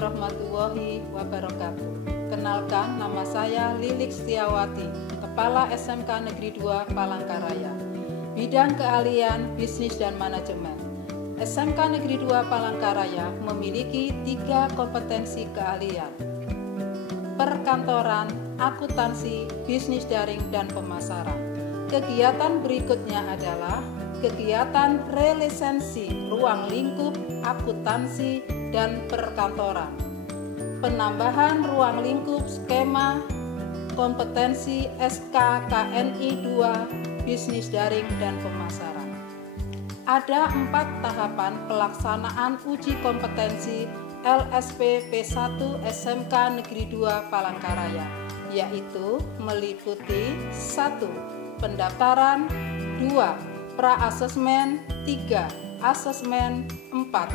warahmatullahi wabarakatuh. Kenalkan, nama saya Lilik Setiawati, Kepala SMK Negeri 2 Palangkaraya. Bidang keahlian Bisnis dan Manajemen. SMK Negeri 2 Palangkaraya memiliki 3 kompetensi keahlian: perkantoran, akuntansi, bisnis daring, dan pemasaran. Kegiatan berikutnya adalah kegiatan relisensi ruang lingkup, akuntansi, dan perkantoran. Penambahan ruang lingkup skema kompetensi SKKNI 2, bisnis daring, dan pemasaran. Ada 4 tahapan pelaksanaan uji kompetensi LSP P1 SMK Negeri 2 Palangkaraya, yaitu meliputi 1. Pendaftaran, 2. Pra-asesmen, 3. Asesmen, 4.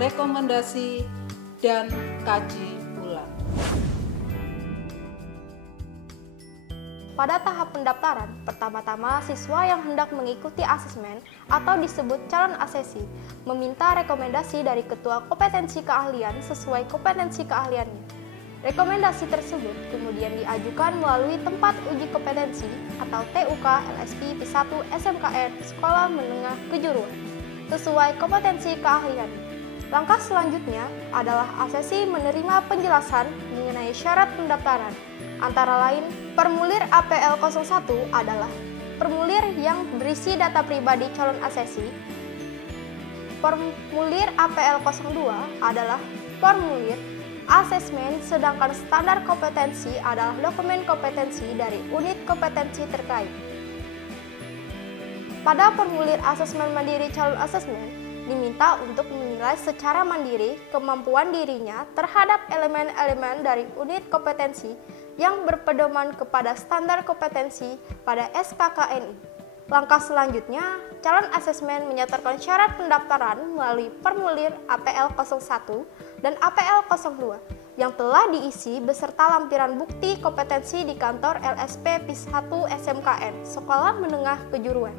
Rekomendasi, dan kaji ulang. Pada tahap pendaftaran, pertama-tama siswa yang hendak mengikuti asesmen atau disebut calon asesi meminta rekomendasi dari Ketua Kompetensi Keahlian sesuai kompetensi keahliannya. Rekomendasi tersebut kemudian diajukan melalui tempat uji kompetensi atau TUK LSP P1 SMKN Sekolah Menengah Kejuruan sesuai kompetensi keahliannya. Langkah selanjutnya adalah asesi menerima penjelasan mengenai syarat pendaftaran. Antara lain, formulir APL 01 adalah formulir yang berisi data pribadi calon asesi. Formulir APL 02 adalah formulir asesmen, sedangkan standar kompetensi adalah dokumen kompetensi dari unit kompetensi terkait. Pada formulir asesmen mandiri calon asesmen, diminta untuk menilai secara mandiri kemampuan dirinya terhadap elemen-elemen dari unit kompetensi yang berpedoman kepada standar kompetensi pada SKKNI. Langkah selanjutnya, calon asesmen menyatakan syarat pendaftaran melalui formulir APL 01 dan APL 02 yang telah diisi beserta lampiran bukti kompetensi di kantor LSP P1 SMKN Sekolah Menengah Kejuruan.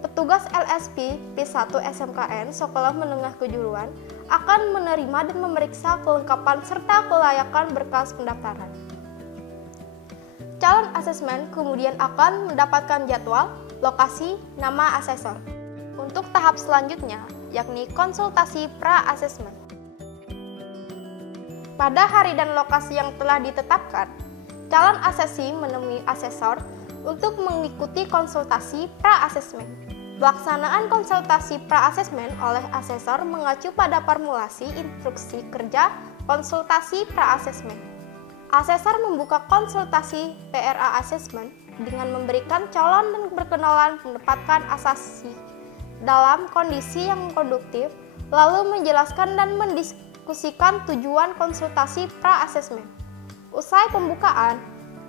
Petugas LSP P1 SMKN Sekolah Menengah Kejuruan akan menerima dan memeriksa kelengkapan serta kelayakan berkas pendaftaran. Calon asesmen kemudian akan mendapatkan jadwal, lokasi, nama asesor. Untuk tahap selanjutnya, yakni konsultasi pra-asesmen. Pada hari dan lokasi yang telah ditetapkan, calon asesi menemui asesor untuk mengikuti konsultasi pra-asesmen. Pelaksanaan konsultasi pra-asesmen oleh asesor mengacu pada formulasi instruksi kerja konsultasi pra-asesmen. Asesor membuka konsultasi PRA Assessment dengan memberikan calon dan berkenalan mendapatkan asesi dalam kondisi yang konduktif, lalu menjelaskan dan mendiskusikan tujuan konsultasi pra-asesmen. Usai pembukaan,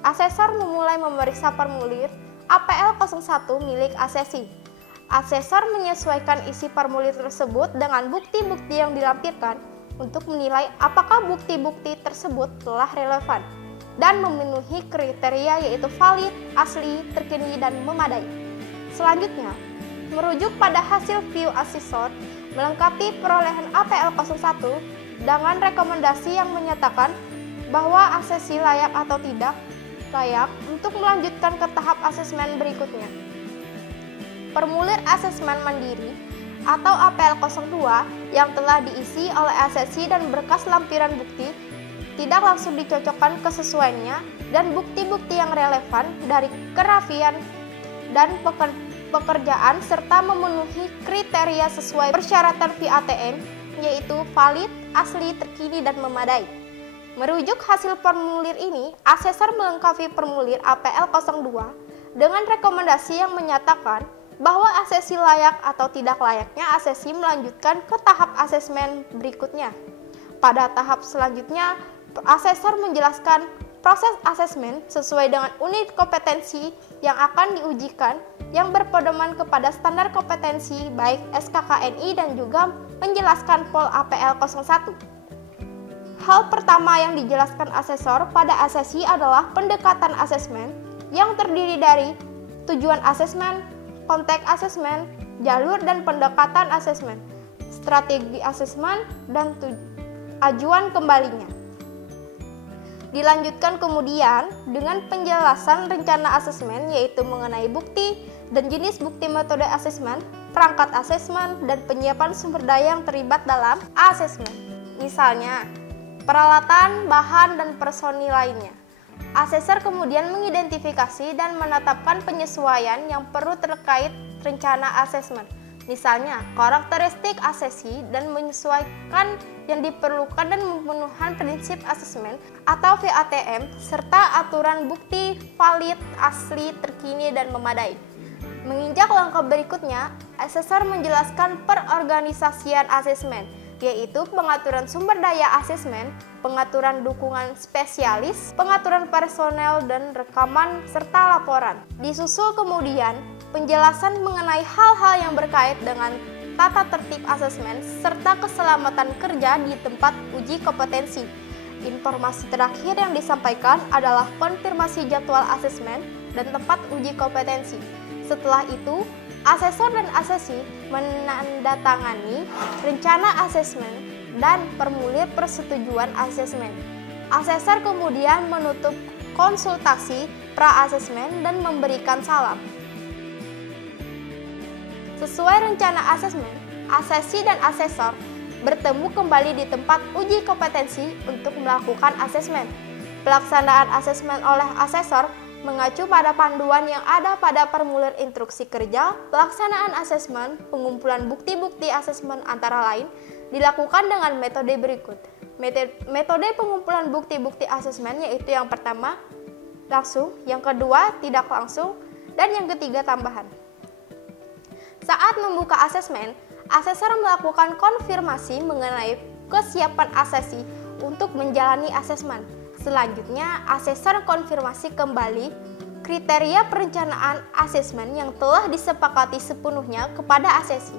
asesor memulai memeriksa formulir APL 01 milik asesi. Asesor menyesuaikan isi formulir tersebut dengan bukti-bukti yang dilampirkan untuk menilai apakah bukti-bukti tersebut telah relevan dan memenuhi kriteria yaitu valid, asli, terkini, dan memadai. Selanjutnya, merujuk pada hasil view asesor melengkapi perolehan APL 01 dengan rekomendasi yang menyatakan bahwa asesi layak atau tidak layak untuk melanjutkan ke tahap asesmen berikutnya. Formulir asesmen mandiri atau APL 02 yang telah diisi oleh asesi dan berkas lampiran bukti tidak langsung dicocokkan kesesuaiannya dan bukti-bukti yang relevan dari kerafian dan pekerjaan serta memenuhi kriteria sesuai persyaratan PATM yaitu valid, asli, terkini, dan memadai. Merujuk hasil formulir ini, asesor melengkapi formulir APL 02 dengan rekomendasi yang menyatakan bahwa asesi layak atau tidak layaknya asesi melanjutkan ke tahap asesmen berikutnya. Pada tahap selanjutnya, asesor menjelaskan proses asesmen sesuai dengan unit kompetensi yang akan diujikan yang berpedoman kepada standar kompetensi baik SKKNI dan juga menjelaskan pol APL 01. Hal pertama yang dijelaskan asesor pada asesi adalah pendekatan asesmen yang terdiri dari tujuan asesmen, konteks asesmen, jalur dan pendekatan asesmen, strategi asesmen, dan ajuan kembalinya. Dilanjutkan kemudian dengan penjelasan rencana asesmen, yaitu mengenai bukti dan jenis bukti, metode asesmen, perangkat asesmen, dan penyiapan sumber daya yang terlibat dalam asesmen. Misalnya, peralatan, bahan, dan personil lainnya. Asesor kemudian mengidentifikasi dan menetapkan penyesuaian yang perlu terkait rencana asesmen. Misalnya, karakteristik asesi dan menyesuaikan yang diperlukan dan memenuhi prinsip asesmen atau VATM, serta aturan bukti valid, asli, terkini, dan memadai. Menginjak langkah berikutnya, asesor menjelaskan perorganisasian asesmen, yaitu pengaturan sumber daya asesmen, pengaturan dukungan spesialis, pengaturan personel, dan rekaman serta laporan. Disusul kemudian penjelasan mengenai hal-hal yang berkait dengan tata tertib asesmen serta keselamatan kerja di tempat uji kompetensi. Informasi terakhir yang disampaikan adalah konfirmasi jadwal asesmen dan tempat uji kompetensi. Setelah itu, asesor dan asesi menandatangani rencana asesmen dan formulir persetujuan asesmen. Asesor kemudian menutup konsultasi pra-asesmen dan memberikan salam. Sesuai rencana asesmen, asesi dan asesor bertemu kembali di tempat uji kompetensi untuk melakukan asesmen. Pelaksanaan asesmen oleh asesor mengacu pada panduan yang ada pada formulir instruksi kerja. Pelaksanaan asesmen, pengumpulan bukti-bukti asesmen antara lain dilakukan dengan metode berikut. Metode pengumpulan bukti-bukti asesmen yaitu yang pertama, langsung, yang kedua, tidak langsung, dan yang ketiga, tambahan. Saat membuka asesmen, asesor melakukan konfirmasi mengenai kesiapan asesi untuk menjalani asesmen. Selanjutnya, asesor konfirmasi kembali kriteria perencanaan asesmen yang telah disepakati sepenuhnya kepada asesi.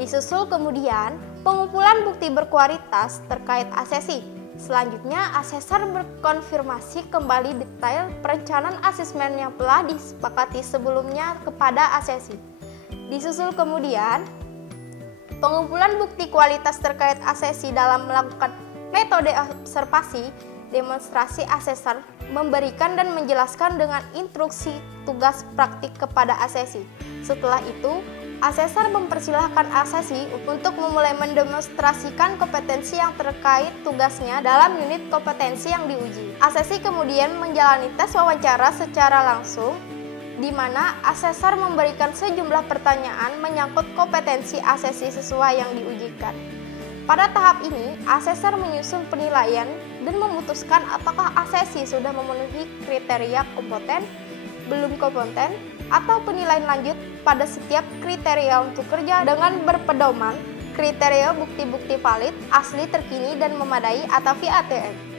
Disusul kemudian pengumpulan bukti berkualitas terkait asesi. Selanjutnya, asesor berkonfirmasi kembali detail perencanaan asesmen yang telah disepakati sebelumnya kepada asesi. Disusul kemudian pengumpulan bukti kualitas terkait asesi dalam melakukan metode observasi, demonstrasi. Asesor memberikan dan menjelaskan dengan instruksi tugas praktik kepada asesi. Setelah itu, asesor mempersilahkan asesi untuk memulai mendemonstrasikan kompetensi yang terkait tugasnya dalam unit kompetensi yang diuji. Asesi kemudian menjalani tes wawancara secara langsung, di mana asesor memberikan sejumlah pertanyaan menyangkut kompetensi asesi sesuai yang diujikan. Pada tahap ini, asesor menyusun penilaian dan memutuskan apakah asesi sudah memenuhi kriteria kompeten, belum kompeten, atau penilaian lanjut pada setiap kriteria untuk kerja dengan berpedoman kriteria bukti-bukti valid, asli, terkini, dan memadai atau VATM.